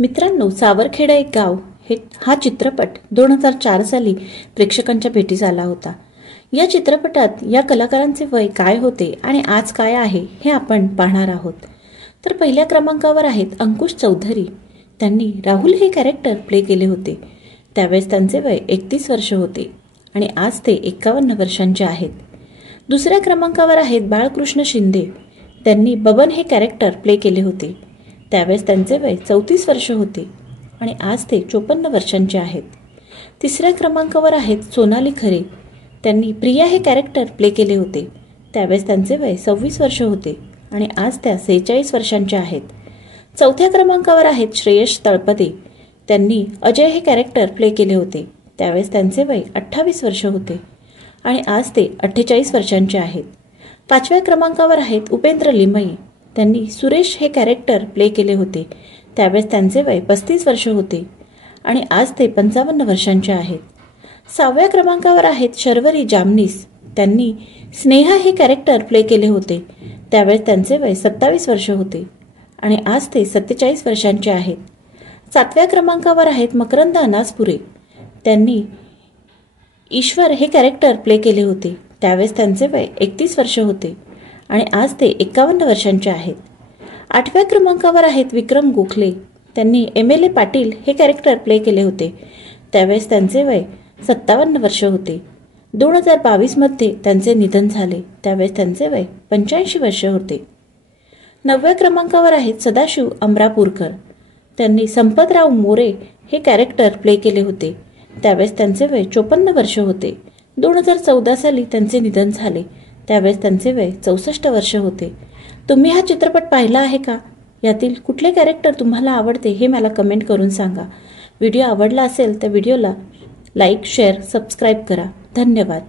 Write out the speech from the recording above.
मित्रांनो, सावरखेडा एक गाव हा चित्रपट 2004 साली प्रेक्षकांच्या भेटीस आला होता। या चित्रपटात या कलाकारांचे वय काय होते आणि आज काय आहे हे आपण पाहणार आहोत। तर पहिल्या क्रमांकावर आहेत अंकुश चौधरी। त्यांनी राहुल हे कॅरेक्टर प्ले केले होते। त्यावेळेस त्यांचे वय 31 वर्ष होते आणि आज ते 51 वर्षांचे आहेत। दुसऱ्या क्रमांकावर आहेत बाळकृष्ण शिंदे। त्यांनी बबन हे कॅरेक्टर प्ले केले होते। त्यावेळेस त्यांचे वय 34 वर्ष होते आणि आज ते 54 वर्षांचे आहेत। तिसऱ्या क्रमांकावर आहेत सोनाली खरे। त्यांनी प्रिया हे कॅरेक्टर प्ले केले होते। त्यावेळेस त्यांचे वय 26 वर्ष होते आणि आज त्या 46 वर्षांच्या आहेत। चौथ्या क्रमांकावर आहेत श्रेयश तळपदे। त्यांनी अजय हे कॅरेक्टर प्ले केले होते। त्यावेळेस त्यांचे वय 28 वर्ष होते आणि आज ते 48 वर्षांचे आहेत। पाचव्या क्रमांकावर आहेत उपेंद्र लिमई। त्यांनी सुरेश हे कॅरेक्टर प्ले केले होते। त्यावेळेस त्यांचे वय 35 वर्ष होते आणि आज ते 55 वर्षांचे आहेत। सहाव्या क्रमांकावर आहेत शर्वरी जामनीस। त्यांनी स्नेहा हे कॅरेक्टर प्ले केले होते। त्यावेळेस त्यांचे वय 27 वर्ष होते आणि आज ते 47 वर्षांचे आहेत। सातव्या क्रमांकावर आहेत मकरंद अनासपुरे। त्यांनी ईश्वर हे कॅरेक्टर प्ले केले होते। त्यावेळेस त्यांचे वय 31 वर्ष होते आणि आज ते 51 वर्षांचे आहेत। आठव्या क्रमांकावर आहेत विक्रम गोखले। त्यांनी MLA पाटील हे कॅरेक्टर प्ले केले होते। त्यावेळेस त्यांचे वय 57 वर्ष होते। 2022 मध्ये त्यांचे निधन झाले। त्यावेळेस त्यांचे वय 85 वर्ष होते। नवव्या क्रमांकावर आहेत सदाशिव अमरापूरकर। त्यांनी संपतराव मोरे हे कॅरेक्टर प्ले केले होते। त्यावेळेस त्यांचे वय 54 वर्ष होते। 2014 साली त्यांचे निधन झाले। त्यावेळेस त्यांचे वय 64 वर्ष होते। तुम्ही हा चित्रपट पाहिला आहे का? यातील कुठले कॅरेक्टर तुम्हाला आवडते हे मला कमेंट करून सांगा। व्हिडिओ आवडला असेल तर व्हिडिओला लाईक, शेअर, सबस्क्राईब करा। धन्यवाद।